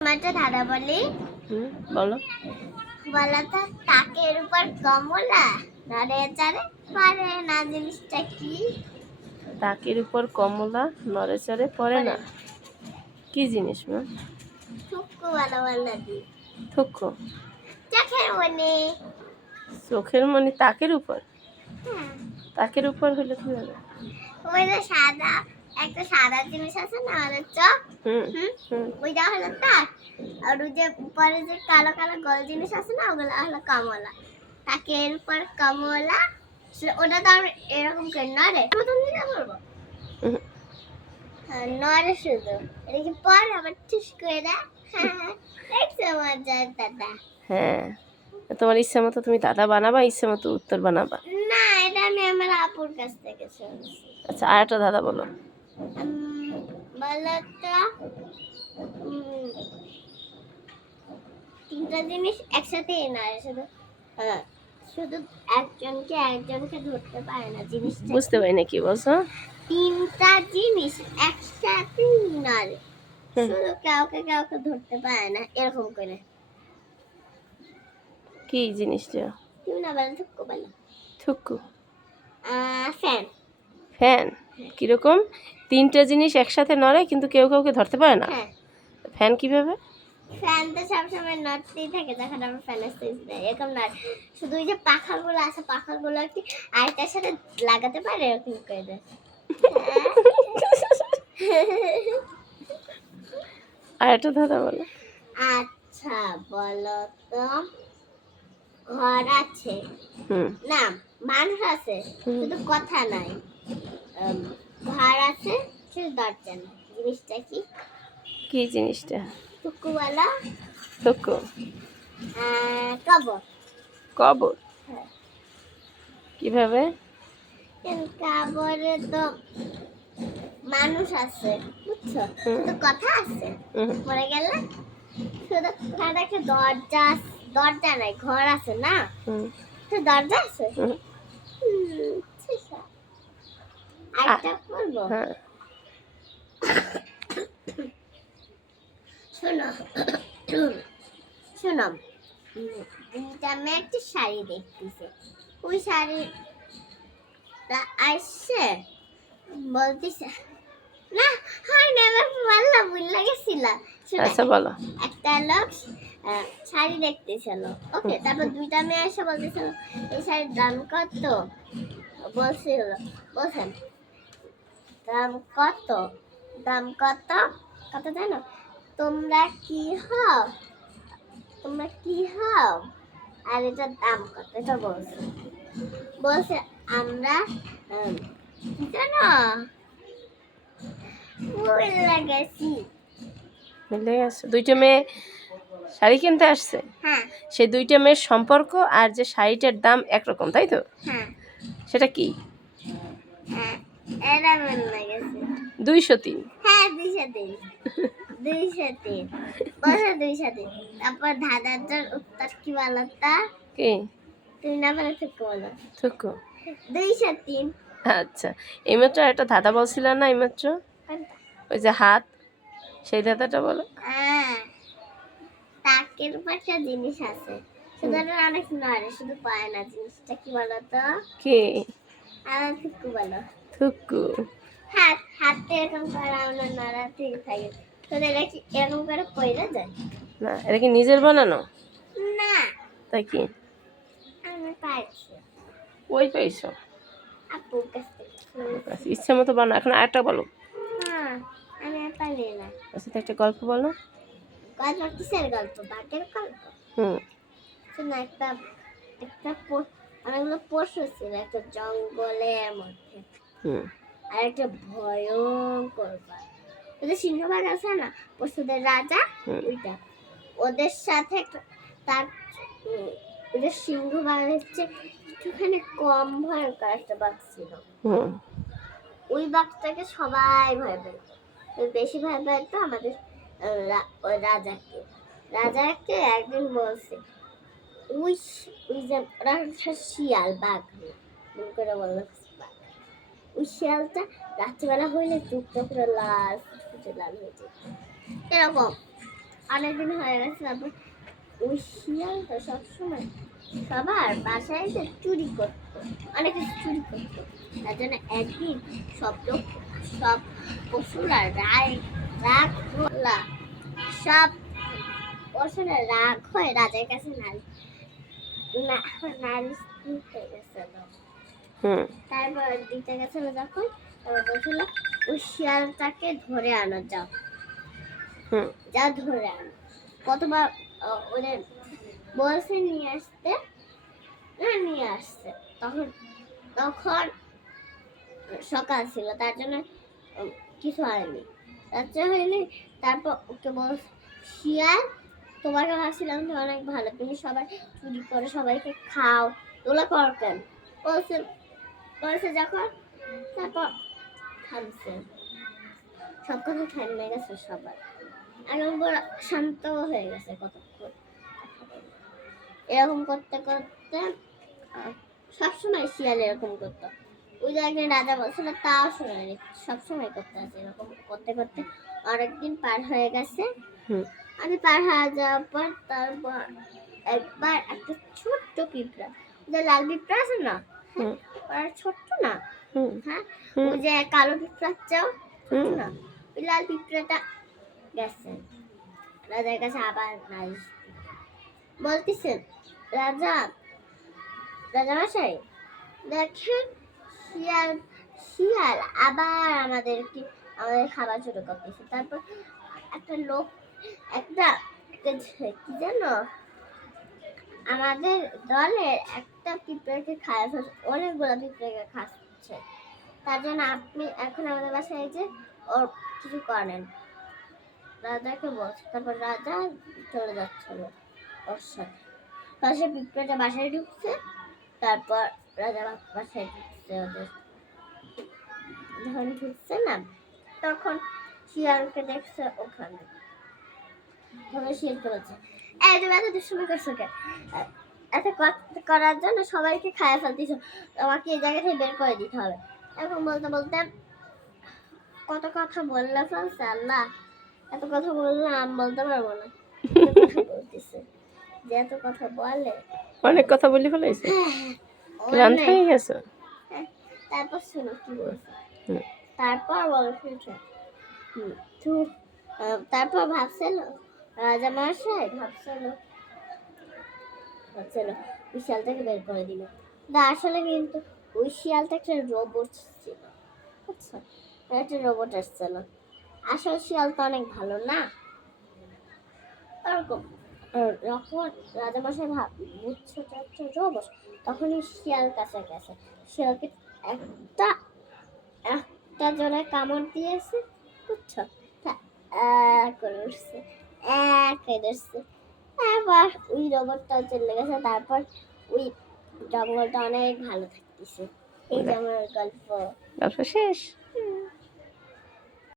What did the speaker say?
আমারটা দাদা বলি হুম বলো। বলো তো তাকের উপর কমলা নড়ে চড়ে পারে না জিনিসটা কি? তাকের উপর কমলা নড়ে চড়ে পড়ে না। কি জিনিস মা? থুকু ভালো ভালো দি। থুক্কো চোখের মনে। চোখের মনি তাকের উপর? হ্যাঁ, তাকের উপর হলে কি হবে? ওই যে সাদা একটা সাদা জিনিস আছে না আমাদের হুম ওইটা হলো তাক আর ওই যে উপরে যে কালো কালো গোল জিনিস আছে না ওগুলো হলো কমলা। তাকের উপর কমলা ওটা তো আমরা এরকম করে নড়ে। প্রথম বলব হুম। হ্যাঁ, নড়ে শুধু। এটা কি পরে আবার ঠিক করে দেয়? হ্যাঁ, দেখছ মজার দাদা। হ্যাঁ। তোমার ইচ্ছা মতো তুমি দাদা বানাবা ইচ্ছা মতো উত্তর বানাবা। না এটা আমি আমার আপুর কাছ থেকে শুনছি। আচ্ছা আর একটা দাদা বলো। উম, বলো তিনটা জিনিস একসাথে নয় শুধু হ্যাঁ শুধু একজনকে একজনকে ধরতে পারে না জিনিসটা। বুঝতে পারি না কি বলছো? তিনটা জিনিস একসাথে নয় হুম। শুধু কাউকে কাউকে ধরতে পারে না এরকম করে। কি জিনিসটা? তুমি না বলো থুকু বলো। থুক্কু। ফ্যান। ফ্যান? কীরকম? তিনটা জিনিস একসাথে নড়ে কিন্তু কেউ কাউকে ধরতে পারে না? হ্যাঁ। ফ্যান কীভাবে? ফ্যান তো সবসময় নড়তেই থাকে যখন আমরা ফ্যানের সুইচ দেয় এরকম শুধু ওই যে পাখাগুলো আছে পাখাগুলো কি আরেকটার সাথে লাগাতে পারে এরকম করে? দেয় আর একটা দাদা বলো। আচ্ছা বলো তো। ঘর আছে। না মানুষ আছে শুধু কথা নাই। ঘর আছে শুধু দরজা নেই। জিনিসটা কি? কি জিনিসটা? টুকুওয়ালা থুক্কু কবর। কবর? হ্যাঁ। কীভাবে? কবরে তো মানুষ আছে বুঝছ। শুধু কথা আছে। মরে গেলে শুধু ওখানে একটা দরজা দরজা নাই ঘর আছে না? শুধু দরজা আছে হুম, হুম, ঠিক আছে। আরেকটা বলব হ্যাঁ। শোনো শোনো উম, দিনটা একটা শাড়ি দেখতেছি। ওই শাড়ি আসছে বলতেছে না হয় না আমি বললাম বুঝলা গেছিলাম আচ্ছা বলো। একটা লোক শাড়ি দেখতেছিল। ওকে তারপর দুইটা মেয়ে এসে বলতেছিল এই শাড়ির দাম কত? বলছিল বলছেন দাম কত? দাম কত? কত জানো? তোমরা কি হও? তোমরা কি হও? আর এটার দাম কত? এটা বলছে। বলছে আমরা কি জানো? ভুল গেছি মিলে গেছে দুইটা মেয়ে শাড়ি কিনতে আসছে। হ্যাঁ। সেই দুইটা মেয়ের সম্পর্ক আর যে শাড়িটার দাম একরকম তাই তো? হ্যাঁ। সেটা কি? হ্যাঁ। দুইশো তিন। হ্যাঁ দুইশো তিন। দুইশো তিন। বলছে দুইশো তিন। তারপর দাদাটার উত্তর কি বলো তা কি? তুমি না বলে ঠিক বলো। থুকু। দুইশো তিন। আচ্ছা এইমাত্র একটা দাদা বলছিল না এইমাত্র? ওই যে হাত সেই দাদাটা বলো। হ্যাঁ। তাকের উপর একটা জিনিস আছে। ওটা অনেক নড়ে শুধু পায় না জিনিসটা। কি বলো তো? কি? আমার ঠিক বলো। থুকু হাত হাতে এরকম করে আমরা নড়া ঠিক থাকে শুধু কি এরকম করে পড়ে যায়? না এটা কি নিজের বানানো? না। তাই কি? আমি পারছি ওই পাইছো? আপুর কাছ আচ্ছা, ইচ্ছে মতো বানাও। এখন আরেকটা বলো। হ্যাঁ আমি পারি না। আচ্ছা একটা গল্প বলো গল্প কিসের গল্প? বাঘের গল্প? হুম। শোনো একটা একটা অনেকগুলো পশু ছিল একটা জঙ্গলের মধ্যে। আর একটা ভয়ঙ্কর বাঘ ওদের সিংহবাগ আছে না? পশুদের রাজা ওইটা। ওদের সাথে তার ওদের সিংহবাগ হচ্ছে একটুখানি কম ভয়ঙ্কর একটা বাঘ ছিল। ওই বাঘটাকে সবাই ভয় পেত বেশি ভয় পেত আমাদের রাজাকে। রাজাকে একদিন বলছে ওই ওই যে ওরা শিয়াল বাঘ। করে বাঘ। ওই শিয়ালটা রাত্রিবেলা হইলে চুপটা করে লাল ফুটে লাল হয়ে যেত। এরকম অনেকদিন হয়ে গেছে, তারপর ওই শিয়াল তো সবসময় সবার বাসায় এসে চুরি করতো, অনেক চুরি করতো। তার জন্য একদিন সব লোক, সব পশুরা রায়, রাগ করলা সব পশুরা রাগ হয়ে রাজার কাছে নারী না, নালিশ দিতে গেছিল হুম। তারপর দিতে গেছিল যখন তারপর বলছিল ওই শিয়ালটাকে ধরে আনো যাও। হুম। যা ধরে আনো। কতবার ওদের বলছে নিয়ে আসতে। না নিয়ে আসছে। তখন তখন সকাল ছিল তার জন্য কিছু হয়নি। তার জন্য হয়নি তারপর ওকে বল শিয়াল তোমাকে ভাবছিলাম তুমি অনেক ভালো তুমি সবাই চুরি করে সবাইকে খাও তোলা কর কেন? বলছে বলছে যখন তারপর থামছে। সব কথা থেমে গেছে সবার এখন পুরো শান্ত হয়ে গেছে কতক্ষণ এরকম করতে করতে সবসময় শিয়াল এরকম করতো। ওই যে একদিন রাজা বলছিল তাও শুনেনি সবসময় করতে আছে এরকম করতে করতে। অনেকদিন পার হয়ে গেছে। আমি পার হয়ে যাওয়ার পর তারপর একবার একটা ছোট্ট পিঁপড়া। যে লাল পিঁপড়া আছে না? ওরা ছোট্ট না। হ্যাঁ? ওই যে কালো পিঁপড়ার চাও না? ওই লাল পিঁপড়াটা গেছে। রাজার কাছে আবার নালিশ বলতেছেন রাজা রাজা মশাই দেখেন শিয়াল শিয়াল আবার আমাদেরকে আমাদের খাবার শুরু করতেছে। তারপর একটা লোক একটা কি জানো আমাদের দলের একটা পিঁপড়াকে খাওয়া ফেলছে অনেকগুলো পিঁপড়াকে খাচ্ছে তার জন্য আপনি এখন আমাদের বাসায় যে ওর কিছু করেন। রাজাকে বলছে, তারপর রাজা চলে যাচ্ছিল ওর সাথে। পাশে পিঁপড়াটা বাসায় ঢুকছে, তারপর রাজা বাসায় ঢুকছে ওদের। যখন ঢুকছে না, তখন শিয়ালকে দেখছে ওখানে। তখন শিয়ালকে বলছে এই তুমি এত দুষ্টুমি করছ এত করার জন্য সবাইকে খায় ফেলতেছো। তোমাকে এই জায়গা থেকে বের করে দিতে হবে। এখন বলতে বলতে কত কথা বললে ফেলছে আল্লাহ। এত কথা বললে আমি বলতে পারব না। বলতেছে। যে এত কথা বলে। অনেক কথা বলি ফেলাইছে। ক্লান্ত হয়ে গেছে? হ্যাঁ, তারপর শুনো কি বলছে? তারপর বলছে তারপর ভাবছিল রাজা মশাই ভাবছিল ভাবছিল ওই শিয়ালটাকে বের করে দিল। আসলে কিন্তু ওই শিয়ালটা একটা রোবট ছিল। বুঝছ একটা রোবট আসছিল। আসল শিয়াল তো অনেক ভালো, না? ওরকম। যখন রাজামশাই ভাব, বুঝছ একটা রোবট তখনই শিয়াল কাছে গেছে। শিয়ালকে একটা একটা জোরে কামড় দিয়েছে, বুঝছ? করে উঠছে। এক ধরছে। তারপর ওই রোবটটা চলে গেছে তারপর ওই জঙ্গলটা অনেক ভালো থাকতেছে। এই যে আমার গল্প। গল্প শেষ।